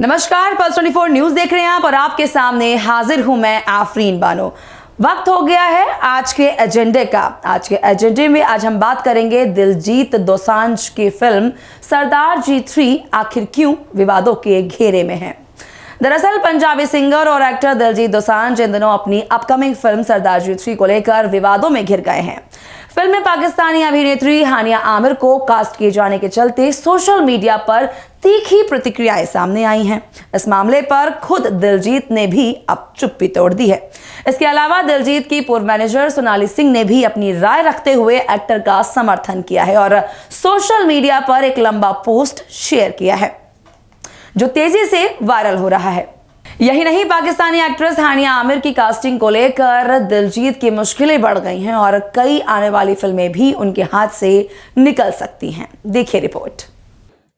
नमस्कार, pulse 24 news देख रहे हैं आप और आपके सामने हाजिर हूं मैं आफरीन बानो। वक्त हो गया है आज के एजेंडे का। आज के एजेंडे में आज हम बात करेंगे दिलजीत दोसांझ की फिल्म सरदार जी 3 आखिर क्यों विवादों के घेरे में है। दरअसल पंजाबी सिंगर और एक्टर दिलजीत दोसांझ इन दिनों अपनी अपकमिंग फिल्म सरदार जी 3 को लेकर विवादों में घिर गए हैं। फिल्म में पाकिस्तानी अभिनेत्री हानिया आमिर को कास्ट किए जाने के चलते सोशल मीडिया पर तीखी प्रतिक्रियाएं सामने आई हैं। इस मामले पर खुद दिलजीत ने भी अब चुप्पी तोड़ दी है। इसके अलावा दिलजीत की पूर्व मैनेजर सोनाली सिंह ने भी अपनी राय रखते हुए एक्टर का समर्थन किया है और सोशल मीडिया पर एक लंबा पोस्ट शेयर किया है जो तेजी से वायरल हो रहा है। यही नहीं, पाकिस्तानी एक्ट्रेस हानिया आमिर की कास्टिंग को लेकर दिलजीत की मुश्किलें बढ़ गई हैं और कई आने वाली फिल्में भी उनके हाथ से निकल सकती हैं। देखिए रिपोर्ट।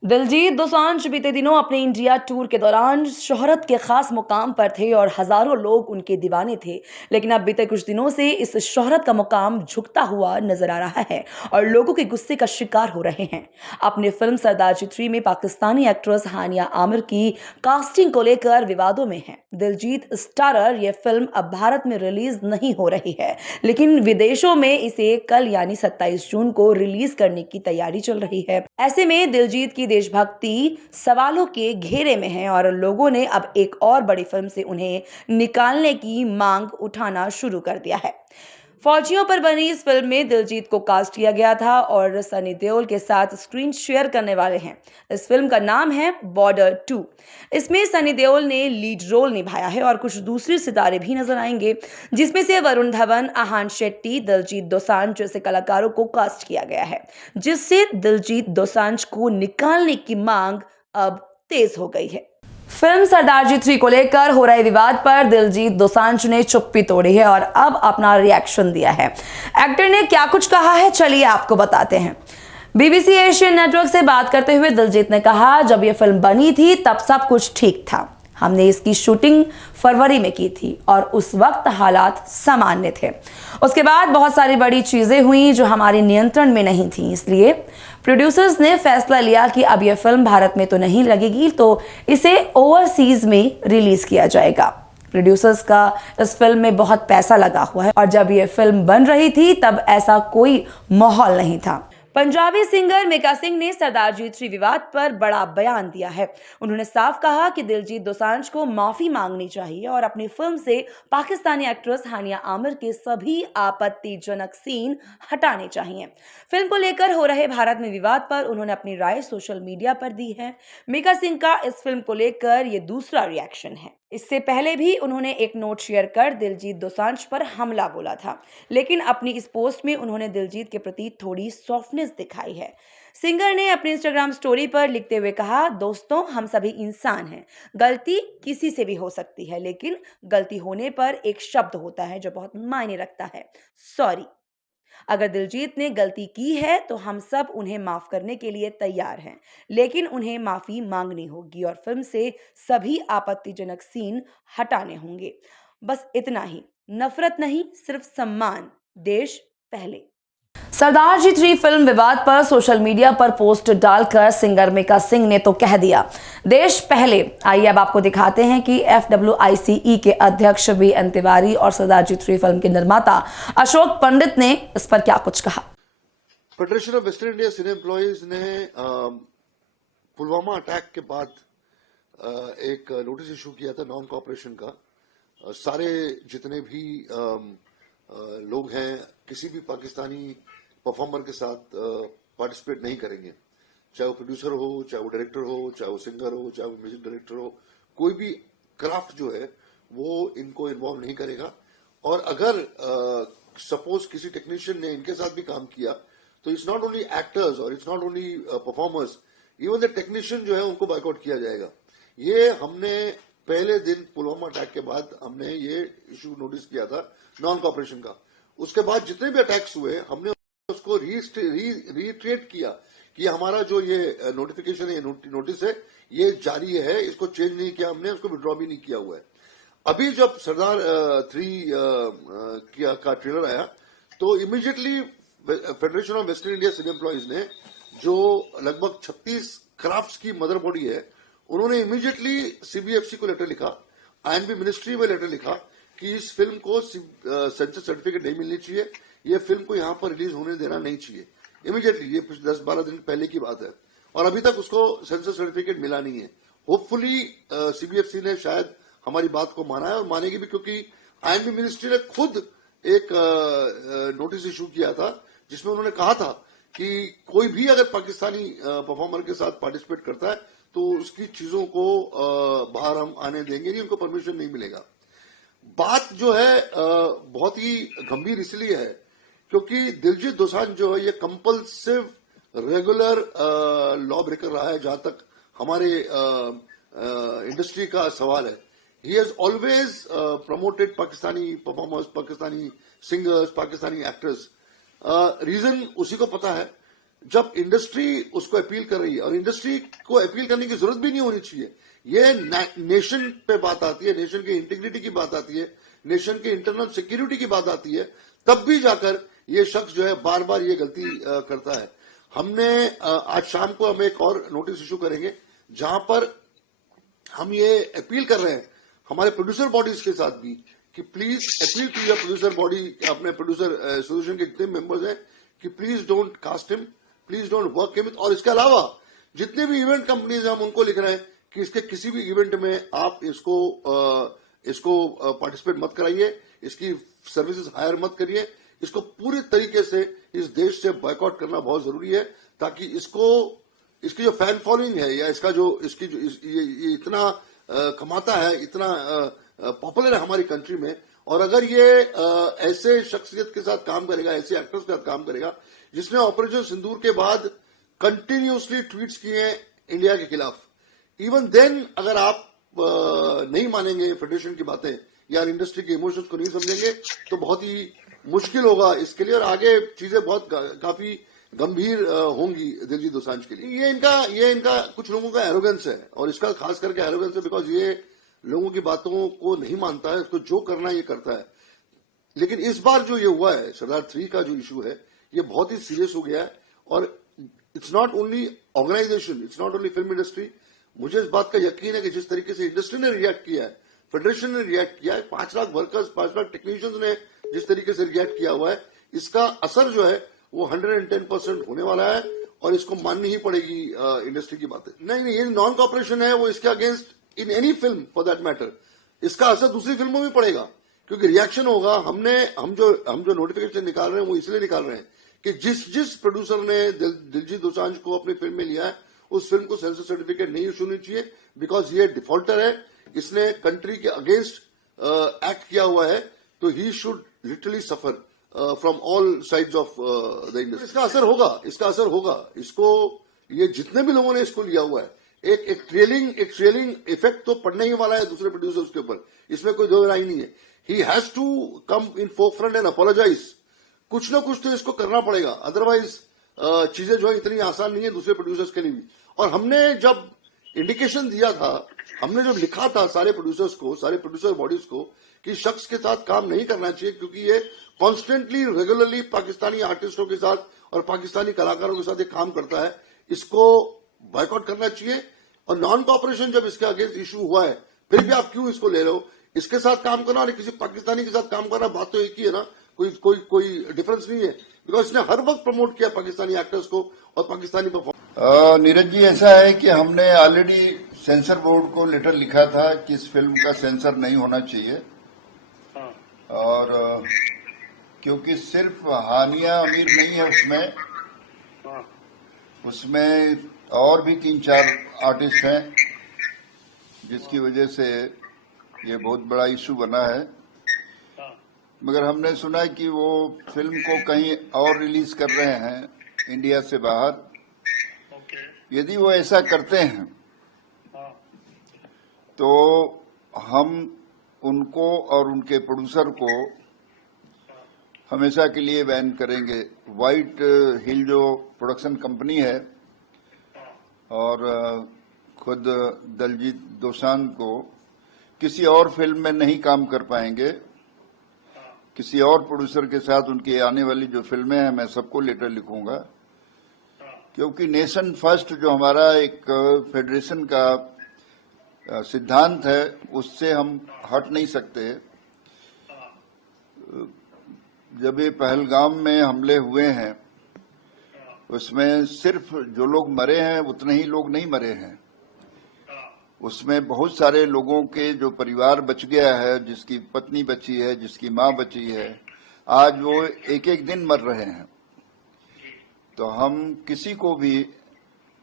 दिलजीत दोसांझ बीते दिनों अपने इंडिया टूर के दौरान शोहरत के खास मुकाम पर थे और हजारों लोग उनके दीवाने थे, लेकिन अब बीते कुछ दिनों से इस शोहरत का मुकाम झुकता हुआ नजर आ रहा है और लोगों के गुस्से का शिकार हो रहे हैं। अपनी फिल्म सरदार जी 3 में पाकिस्तानी एक्ट्रेस हानिया आमिर की कास्टिंग को लेकर विवादों में है। दिलजीत स्टारर यह फिल्म अब भारत में रिलीज नहीं हो रही है, लेकिन विदेशों में इसे कल यानी 27 जून को रिलीज करने की तैयारी चल रही है। ऐसे में दिलजीत की देशभक्ति सवालों के घेरे में है और लोगों ने अब एक और बड़ी फिल्म से उन्हें निकालने की मांग उठाना शुरू कर दिया है। फौजियों पर बनी इस फिल्म में दिलजीत को कास्ट किया गया था और सनी देओल के साथ स्क्रीन शेयर करने वाले हैं। इस फिल्म का नाम है बॉर्डर 2। इसमें सनी देओल ने लीड रोल निभाया है और कुछ दूसरे सितारे भी नजर आएंगे, जिसमें से वरुण धवन, आहान शेट्टी, दिलजीत दोसांझ जैसे कलाकारों को कास्ट किया गया है, जिससे दिलजीत दोसांझ को निकालने की मांग अब तेज हो गई है। फिल्म सरदार जी 3 को लेकर हो रहे विवाद पर दिलजीत दोसांझ ने चुप्पी तोड़ी है और अब अपना रिएक्शन दिया है। एक्टर ने क्या कुछ कहा है, चलिए आपको बताते हैं। बीबीसी एशियन नेटवर्क से बात करते हुए दिलजीत ने कहा, जब यह फिल्म बनी थी तब सब कुछ ठीक था। हमने इसकी शूटिंग फरवरी में की थी और उस वक्त हालात सामान्य थे। उसके बाद बहुत सारी बड़ी चीजें हुई जो हमारे नियंत्रण में नहीं थी, इसलिए प्रोड्यूसर्स ने फैसला लिया कि अब यह फिल्म भारत में तो नहीं लगेगी, तो इसे ओवरसीज में रिलीज किया जाएगा। प्रोड्यूसर्स का इस फिल्म में बहुत पैसा लगा हुआ है और जब यह फिल्म बन रही थी तब ऐसा कोई माहौल नहीं था। पंजाबी सिंगर मीका सिंह ने सरदार जी 3 विवाद पर बड़ा बयान दिया है। उन्होंने साफ कहा कि दिलजीत दोसांझ को माफी मांगनी चाहिए और अपनी फिल्म से पाकिस्तानी एक्ट्रेस हानिया आमिर के सभी आपत्तिजनक सीन हटाने चाहिए। फिल्म को लेकर हो रहे भारत में विवाद पर उन्होंने अपनी राय सोशल मीडिया पर दी है। मीका सिंह का इस फिल्म को लेकर यह दूसरा रिएक्शन है। इससे पहले भी उन्होंने एक नोट शेयर कर दिलजीत दोसांझ पर हमला बोला था, लेकिन अपनी इस पोस्ट में उन्होंने दिलजीत के प्रति थोड़ी सॉफ्टनेस दिखाई है। सिंगर ने अपनी इंस्टाग्राम स्टोरी पर लिखते हुए कहा, दोस्तों हम सभी इंसान हैं, गलती किसी से भी हो सकती है, लेकिन गलती होने पर एक शब्द होता है जो बहुत मायने रखता है, सॉरी। अगर दिलजीत ने गलती की है तो हम सब उन्हें माफ करने के लिए तैयार हैं, लेकिन उन्हें माफी मांगनी होगी और फिल्म से सभी आपत्तिजनक सीन हटाने होंगे। बस इतना ही, नफरत नहीं, सिर्फ सम्मान, देश पहले। सरदार जी 3 फिल्म विवाद पर सोशल मीडिया पर पोस्ट डालकर सिंगर मीका सिंह ने तो कह दिया, देश पहले। आइए अब आपको दिखाते हैं कि FWICE के अध्यक्ष BN तिवारी और सरदार जी 3 फिल्म के निर्माता अशोक पंडित ने इस पर क्या कुछ कहा। Federation of western India cine employees ने पुलवामा अटैक के बाद एक नोटिस इशू किया था नॉन कॉपरेशन का। सारे जितने भी लोग हैं किसी भी पाकिस्तानी परफॉर्मर के साथ पार्टिसिपेट नहीं करेंगे, चाहे वो प्रोड्यूसर हो, चाहे वो डायरेक्टर हो, चाहे वो सिंगर हो, चाहे वो म्यूजिक डायरेक्टर हो, कोई भी क्राफ्ट जो है वो इनको इन्वॉल्व नहीं करेगा। और अगर सपोज किसी टेक्नीशियन ने इनके साथ भी काम किया तो इट्स नॉट ओनली एक्टर्स और it's not only performers, even the technician जो है उनको बाइकआउट किया जाएगा। ये हमने पहले दिन पुलवामा अटैक के बाद हमने ये इशू नोटिस किया था नॉन कॉपरेशन का। उसके बाद जितने भी अटैक्स हुए हमने उसको रीट्रेट किया कि हमारा जो ये नोटिफिकेशन है, नोटिस है, ये जारी है, इसको चेंज नहीं किया हमने, उसको विड्रॉ भी नहीं किया हुआ है। अभी जब सरदार 3 का ट्रेलर आया तो immediately federation of western India cine employees ने जो लगभग 36 क्राफ्ट्स की मदर बॉडी है उन्होंने इमीडिएटली सीबीएफसी को लेटर लिखा, आईएनबी मिनिस्ट्री में लेटर लिखा कि इस फिल्म को सेंसर सर्टिफिकेट नहीं मिलनी चाहिए, ये फिल्म को यहां पर रिलीज होने देना नहीं चाहिए। इमीडिएटली, ये 10-12 दिन पहले की बात है, और अभी तक उसको सेंसर सर्टिफिकेट मिला नहीं है। होपफुली सीबीएफसी ने शायद हमारी बात को माना है और मानेगी भी, क्योंकि आईएनबी मिनिस्ट्री ने खुद एक नोटिस इशू किया था जिसमें उन्होंने कहा था कि कोई भी अगर पाकिस्तानी परफॉर्मर के साथ पार्टिसिपेट करता है तो उसकी चीजों को बाहर हम आने देंगे नहीं, उनको परमिशन नहीं मिलेगा। बात जो है बहुत ही गंभीर इसलिए है क्योंकि दिलजीत दोसांझ जो है ये कंपल्सिव रेगुलर लॉ ब्रेकर रहा है, जहां तक हमारे इंडस्ट्री का सवाल है। He has always promoted Pakistani performers, Pakistani singers, Pakistani actors. Reason उसी को पता है, जब इंडस्ट्री उसको अपील कर रही है, और इंडस्ट्री को अपील करने की जरूरत भी नहीं होनी चाहिए, ये नेशन पे बात आती है, नेशन की इंटीग्रिटी की बात आती है, नेशन के इंटरनल सिक्योरिटी की बात आती है, तब भी जाकर ये शख्स जो है बार बार ये गलती करता है। हमने आज शाम को हम एक और नोटिस इशू करेंगे जहां पर हम ये अपील कर रहे हैं हमारे प्रोड्यूसर बॉडीज के साथ भी कि please appeal to your producer body, अपने प्रोड्यूसर एसोसिएशन के जितने मेंबर्स हैं कि please don't cast him, please don't work him. और इसके अलावा जितने भी इवेंट कंपनीज हैं हम उनको लिख रहे हैं कि इसके किसी भी इवेंट में आप इसको पार्टिसिपेट मत कराइए, इसकी सर्विसेज हायर मत करिए, इसको पूरी तरीके से इस देश से बॉयकॉट करना बहुत जरूरी है, ताकि इसकी जो फैन फॉलोइंग है या इसका जो ये इतना कमाता है, इतना पॉपुलर है हमारी कंट्री में, और अगर ये ऐसे शख्सियत के साथ काम करेगा, ऐसे एक्टर्स के साथ काम करेगा जिसने ऑपरेशन सिंदूर के बाद कंटिन्यूसली ट्वीट्स किए हैं इंडिया के खिलाफ, इवन देन अगर आप नहीं मानेंगे फेडरेशन की बातें या इंडस्ट्री के इमोशंस को नहीं समझेंगे तो बहुत ही मुश्किल होगा इसके लिए, और आगे चीजें बहुत काफी गंभीर होंगी दिलजीत दोसांझ के लिए। ये इनका कुछ लोगों का एरोगेंस है, और इसका खास करके एरोगेंस है बिकॉज ये लोगों की बातों को नहीं मानता है, इसको जो करना है ये करता है। लेकिन इस बार जो ये हुआ है, सरदार 3 का जो इशू है, ये बहुत ही सीरियस हो गया है, और it's not only organisation, it's not only film industry. मुझे इस बात का यकीन है कि जिस तरीके से इंडस्ट्री ने रिएक्ट किया है, फेडरेशन ने रिएक्ट किया है, 5 लाख वर्कर्स, 5 लाख टेक्नीशियंस ने जिस तरीके से रिएक्ट किया हुआ है, इसका असर जो है वो 110% होने वाला है, और इसको माननी ही पड़ेगी इंडस्ट्री की बातें। नहीं, ये नॉन कॉपरेशन है, वो इसके against in any film for that matter, इसका असर दूसरी फिल्मों में पड़ेगा, क्योंकि रिएक्शन होगा। हम जो नोटिफिकेशन निकाल रहे हैं वो इसलिए निकाल रहे हैं कि जिस प्रोड्यूसर ने दिलजीत दोसांझ को अपनी फिल्म में लिया है, उस फिल्म को सेंसर सर्टिफिकेट नहीं इशू होनी चाहिए, बिकॉज ये डिफॉल्टर है, इसने कंट्री के अगेंस्ट एक्ट किया हुआ है, तो he should literally suffer from all sides of the industry. इसका असर होगा। इसको ये जितने भी लोगों ने इसको लिया हुआ है, एक ट्रेलिंग इफेक्ट तो पड़ने ही वाला है दूसरे प्रोड्यूसर्स के ऊपर, इसमें कोई दो राय नहीं है। He has to come in forefront and apologise, कुछ ना कुछ तो इसको करना पड़ेगा, अदरवाइज चीजें जो है इतनी आसान नहीं है दूसरे प्रोड्यूसर्स के लिए भी। और हमने जब इंडिकेशन दिया था, हमने जब लिखा था सारे प्रोड्यूसर्स को, सारे प्रोड्यूसर बॉडीज को, कि शख्स के साथ काम नहीं करना चाहिए क्योंकि ये कॉन्स्टेंटली रेगुलरली पाकिस्तानी आर्टिस्टों के साथ और पाकिस्तानी कलाकारों के साथ ये काम करता है, इसको बॉयकॉट करना चाहिए। और नॉन कॉपरेशन जब इसके अगेंस्ट इशू हुआ है, फिर भी आप क्यों इसको ले रहे हो? इसके साथ काम करना और किसी पाकिस्तानी के साथ काम करना, बात तो एक ही है ना, कोई डिफरेंस नहीं है, बिकॉज इसने हर वक्त प्रमोट किया पाकिस्तानी एक्टर्स को और पाकिस्तानी परफॉर्म। नीरज जी, ऐसा है कि हमने ऑलरेडी सेंसर बोर्ड को लेटर लिखा था कि इस फिल्म का सेंसर नहीं होना चाहिए, और क्योंकि सिर्फ हानिया अमीर नहीं है उसमें और भी 3-4 आर्टिस्ट हैं, जिसकी वजह से ये बहुत बड़ा इशू बना है। मगर हमने सुना है कि वो फिल्म को कहीं और रिलीज कर रहे हैं इंडिया से बाहर। यदि वो ऐसा करते हैं तो हम उनको और उनके प्रोड्यूसर को हमेशा के लिए बैन करेंगे। व्हाइट हिल जो प्रोडक्शन कंपनी है और खुद दिलजीत दोसांझ को किसी और फिल्म में नहीं काम कर पाएंगे, किसी और प्रोड्यूसर के साथ उनकी आने वाली जो फिल्में हैं मैं सबको लेटर लिखूंगा, क्योंकि नेशन फर्स्ट जो हमारा एक फेडरेशन का सिद्धांत है उससे हम हट नहीं सकते। जब ये पहलगाम में हमले हुए हैं उसमें सिर्फ जो लोग मरे हैं उतने ही लोग नहीं मरे हैं, उसमें बहुत सारे लोगों के जो परिवार बच गया है, जिसकी पत्नी बची है, जिसकी मां बची है, आज वो एक एक दिन मर रहे हैं। तो हम किसी को भी,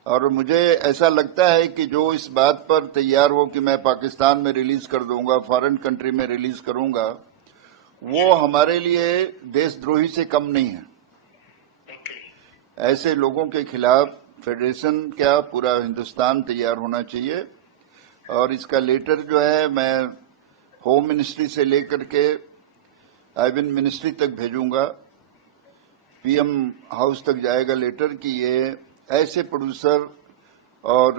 और मुझे ऐसा लगता है कि जो इस बात पर तैयार हो कि मैं पाकिस्तान में रिलीज कर दूंगा, फॉरेन कंट्री में रिलीज करूंगा, वो हमारे लिए देशद्रोही से कम नहीं है। ऐसे लोगों के खिलाफ फेडरेशन क्या पूरा हिंदुस्तान तैयार होना चाहिए। और इसका लेटर जो है मैं होम मिनिस्ट्री से लेकर के आईबीएन मिनिस्ट्री तक भेजूंगा, पीएम हाउस तक जाएगा लेटर कि ये ऐसे प्रोड्यूसर और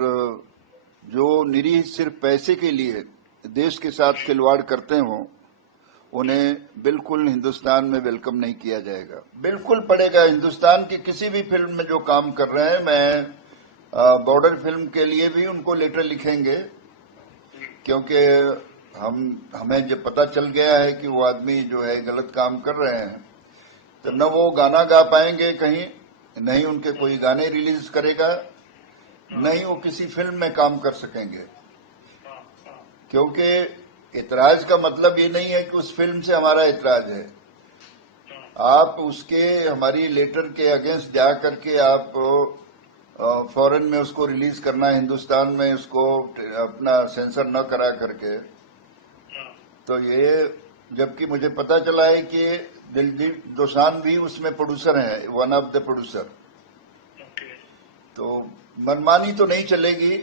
जो निरीह सिर्फ पैसे के लिए देश के साथ खिलवाड़ करते हों, उन्हें बिल्कुल हिंदुस्तान में वेलकम नहीं किया जाएगा। बिल्कुल पड़ेगा। हिंदुस्तान की किसी भी फिल्म में जो काम कर रहे हैं, मैं बॉर्डर फिल्म के लिए भी उनको लेटर लिखेंगे, क्योंकि हमें जब पता चल गया है कि वो आदमी जो है गलत काम कर रहे हैं, तो न वो गाना गा पाएंगे कहीं, नहीं उनके कोई गाने रिलीज करेगा, नहीं वो किसी फिल्म में काम कर सकेंगे। क्योंकि इतराज का मतलब ये नहीं है कि उस फिल्म से हमारा इतराज है। आप उसके हमारी लेटर के अगेंस्ट जा करके आप फॉरेन में उसको रिलीज करना, हिंदुस्तान में उसको अपना सेंसर न करा करके, तो ये, जबकि मुझे पता चला है कि दिलजीत दोसांझ भी उसमें प्रोड्यूसर है, वन ऑफ द प्रोड्यूसर। तो मनमानी तो नहीं चलेगी।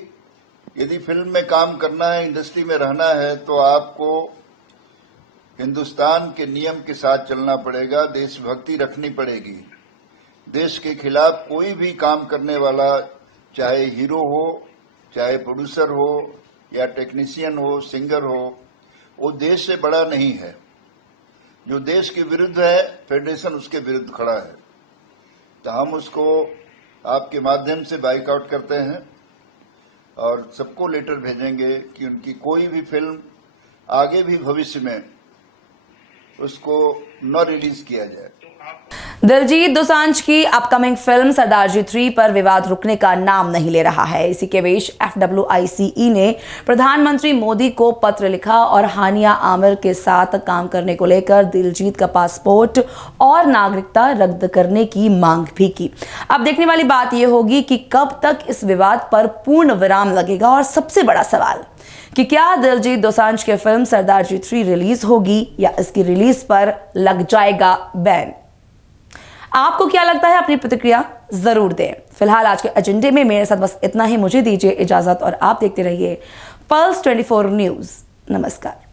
यदि फिल्म में काम करना है, इंडस्ट्री में रहना है, तो आपको हिंदुस्तान के नियम के साथ चलना पड़ेगा, देशभक्ति रखनी पड़ेगी। देश के खिलाफ कोई भी काम करने वाला, चाहे हीरो हो, चाहे प्रोड्यूसर हो, या टेक्नीशियन हो, सिंगर हो, वो देश से बड़ा नहीं है। जो देश के विरुद्ध है, फेडरेशन उसके विरुद्ध खड़ा है। तो हम उसको आपके माध्यम से बाइकआउट करते हैं और सबको लेटर भेजेंगे कि उनकी कोई भी फिल्म आगे भी भविष्य में उसको न रिलीज किया जाए। दिलजीत दोसांझ की अपकमिंग फिल्म सरदारजी 3 पर विवाद रुकने का नाम नहीं ले रहा है। इसी के बीच FWICE ने प्रधानमंत्री मोदी को पत्र लिखा और हानिया आमिर के साथ काम करने को लेकर दिलजीत का पासपोर्ट और नागरिकता रद्द करने की मांग भी की। अब देखने वाली बात यह होगी कि कब तक इस विवाद पर पूर्ण विराम लगेगा, और सबसे बड़ा सवाल कि क्या दिलजीत दोसांझ की फिल्म सरदारजी 3 रिलीज होगी या इसकी रिलीज पर लग जाएगा बैन। आपको क्या लगता है? अपनी प्रतिक्रिया जरूर दें। फिलहाल आज के एजेंडे में मेरे साथ बस इतना ही। मुझे दीजिए इजाजत और आप देखते रहिए पल्स 24 न्यूज। नमस्कार।